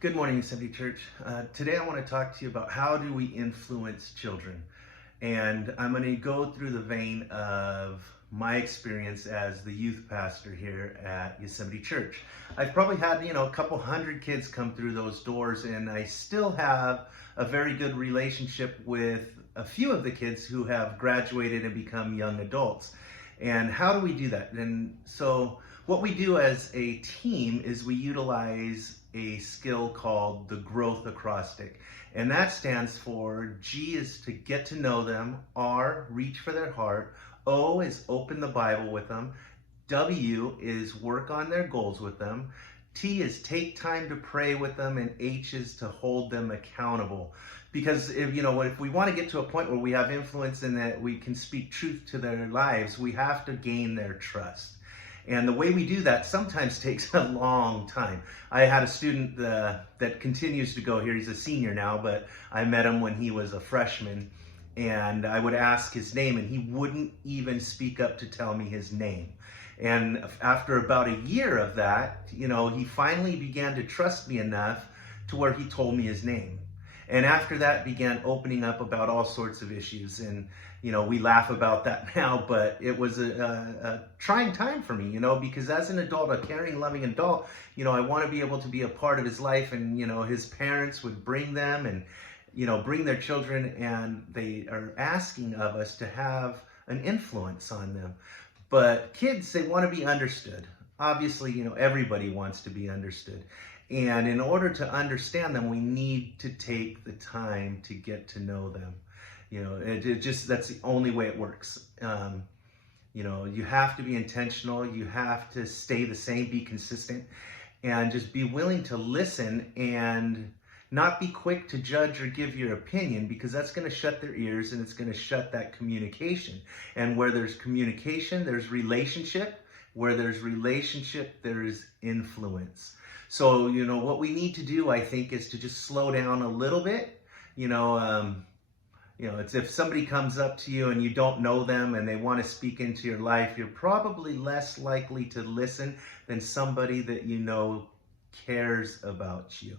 Good morning, Yosemite Church. Today I want to talk to you about how do we influence children. And I'm going to go through the vein of my experience as the youth pastor here at Yosemite Church. I've probably had, a couple hundred kids come through those doors, and I still have a very good relationship with a few of the kids who have graduated and become young adults. And how do we do that? And so what we do as a team is we utilize a skill called the growth acrostic. And that stands for G is to get to know them, R, reach for their heart, O is open the Bible with them, W is work on their goals with them, T is take time to pray with them, and H is to hold them accountable. Because if we want to get to a point where we have influence and that we can speak truth to their lives, we have to gain their trust. And the way we do that sometimes takes a long time. I had a student that continues to go here. He's a senior now, but I met him when he was a freshman. And I would ask his name, and he wouldn't even speak up to tell me his name. And after about a year of that, he finally began to trust me enough to where he told me his name. And after that began opening up about all sorts of issues. And, we laugh about that now, but it was a trying time for me, because as an adult, a caring, loving adult, I want to be able to be a part of his life. And, his parents would bring them and, bring their children, and they are asking of us to have an influence on them. But kids, they want to be understood. Obviously, everybody wants to be understood. And in order to understand them, we need to take the time to get to know them. That's the only way it works. You have to be intentional. You have to stay the same, be consistent, and just be willing to listen and not be quick to judge or give your opinion, because that's going to shut their ears and it's going to shut that communication. And where there's communication, there's relationship. Where there's relationship, there is influence. So, what we need to do, I think, is to just slow down a little bit. It's if somebody comes up to you and you don't know them and they want to speak into your life, you're probably less likely to listen than somebody that cares about you.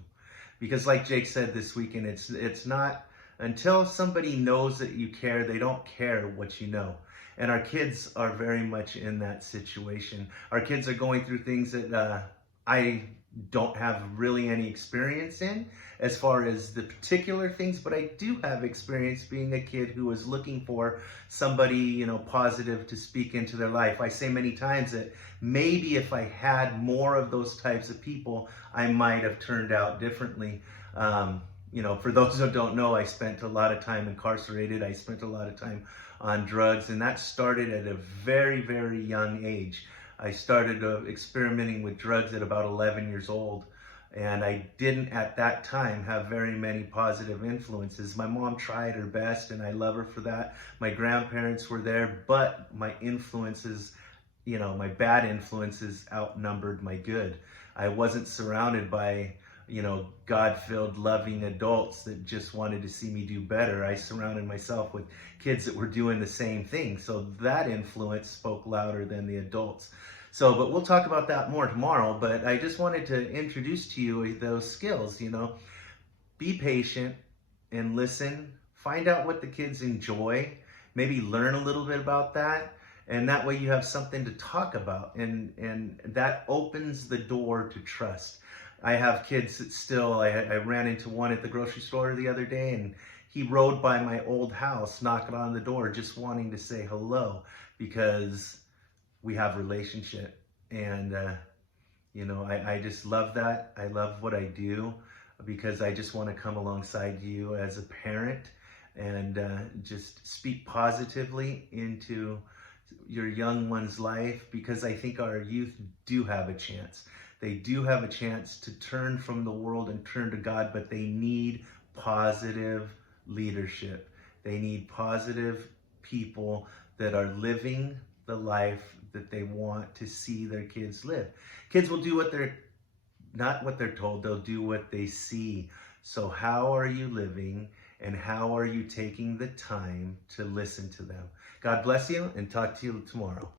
Because like Jake said this weekend, it's not until somebody knows that you care, they don't care what you know. And our kids are very much in that situation. Our kids are going through things that I don't have really any experience in as far as the particular things, but I do have experience being a kid who was looking for somebody, positive to speak into their life. I say many times that maybe if I had more of those types of people, I might have turned out differently. For those who don't know, I spent a lot of time incarcerated. I spent a lot of time on drugs, and that started at a very, very young age. I started experimenting with drugs at about 11 years old, and I didn't at that time have very many positive influences. My mom tried her best, and I love her for that. My grandparents were there, but my influences, my bad influences outnumbered my good. I wasn't surrounded by God-filled, loving adults that just wanted to see me do better. I surrounded myself with kids that were doing the same thing. So that influence spoke louder than the adults. But we'll talk about that more tomorrow. But I just wanted to introduce to you those skills, be patient and listen. Find out what the kids enjoy. Maybe learn a little bit about that. And that way you have something to talk about. And that opens the door to trust. I have kids that still, I ran into one at the grocery store the other day, and he rode by my old house, knocking on the door, just wanting to say hello, because we have relationship. And, I just love that. I love what I do, because I just want to come alongside you as a parent and just speak positively into your young one's life, because I think our youth do have a chance. They do have a chance to turn from the world and turn to God, but they need positive leadership. They need positive people that are living the life that they want to see their kids live. Kids will do not what they're told, they'll do what they see. So how are you living, and how are you taking the time to listen to them? God bless you, and talk to you tomorrow.